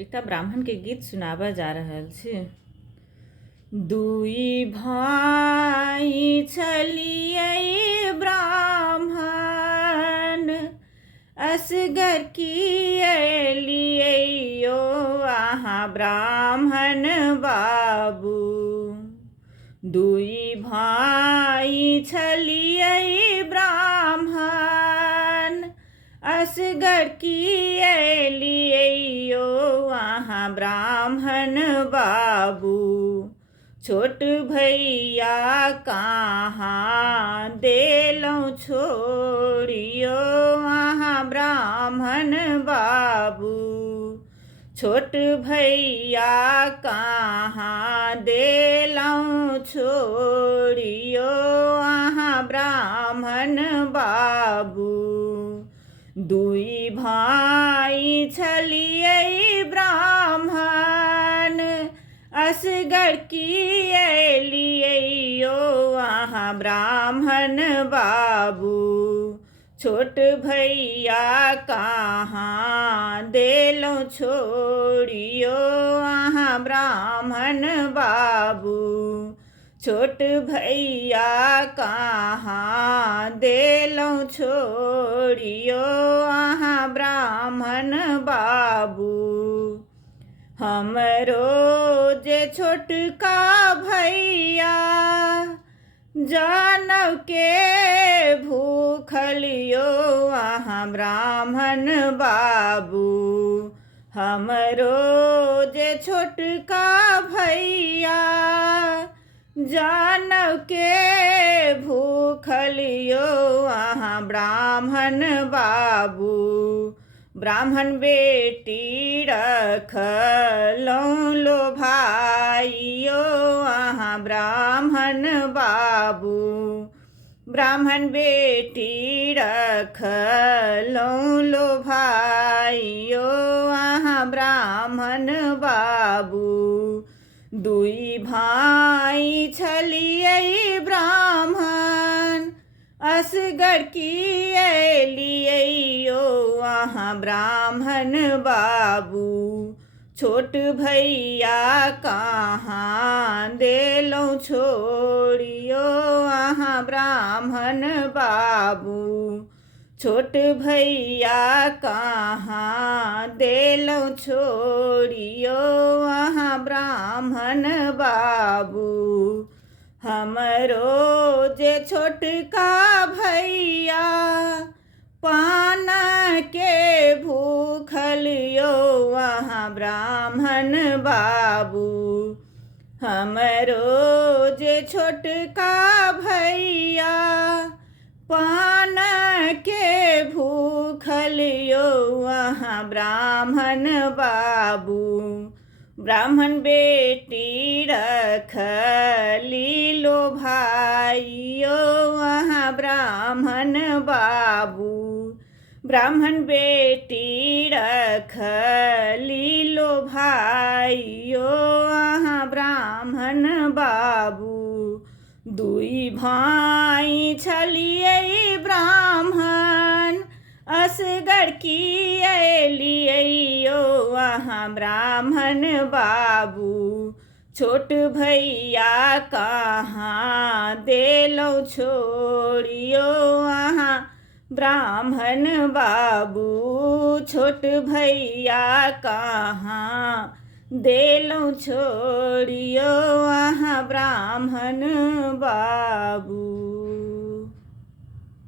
एकटा ब्राह्मण के गीत सुनाबऽ जा रहल छी। दुई भाई छलियै ब्राह्मण, असगर किएलियै यो अहाँ ब्राह्मण बाबू। दुई भाई छलियै ब्राह्मण, असगर किएलियै यो अहाँ ब्राह्मण बाबू। छोट भैया कहाँ देलौं छोड़ियो अहाँ ब्राह्मण बाबू। छोट भैया कहाँ देलौं छोड़ियो अहाँ ब्राह्मण बाबू। दुई भाई छलियै ब्राह्मण, असगर किएलियै यो अहाँ ब्राह्मण बाबू। छोट भैया कहाँ देलौं छोड़ियो अहाँ ब्राह्मण बाबू। छोट भैया कहाँ देलौं छोड़ियो अहाँ ब्राह्मण बाबू। हमरो जे छोटका भैया जनौ के भूखल यो अहाँ ब्राह्मण बाबू। हमरो जे छोटका भैया जनौ के भूखल यो अहाँ ब्राह्मण बाबू। ब्राह्मण बेटी रखलौं लो भाइयो अहाँ ब्राह्मण बाबू। ब्राह्मण बेटी रखलौं लो भाइयो अहाँ ब्राह्मण बाबू। दुई भाई छलियै ब्राह्मण, असगर किएलियै यो अहाँ ब्राह्मण बाबू। छोट भैया कहाँ देलौं छोड़ियो अहाँ ब्राह्मण बाबू। छोट भैया कहाँ देलौं छोड़ियो अहाँ ब्राह्मण बाबू। हमरो जे छोटका भैया पान के भूखल यो अहाँ ब्राह्मण बाबू। हमरो जे छोटका भैया पान के भूखल यो अहाँ ब्राह्मण बाबू। ब्राह्मण बेटी रखली लो भाइयो अहाँ ब्राह्मण बाबू। ब्राह्मण बेटी रखली लो भाइयो अहाँ ब्राह्मण बाबू। दुई भाई छलियै ब्राह्मण, असगर किएलियै यो अहाँ ब्राह्मण बाबू। छोट भैया कहाँ देलौं छोड़ियो अहाँ ब्राह्मण बाबू। छोट भैया कहाँ देलौं छोड़ियो अहाँ ब्राह्मण बाबू।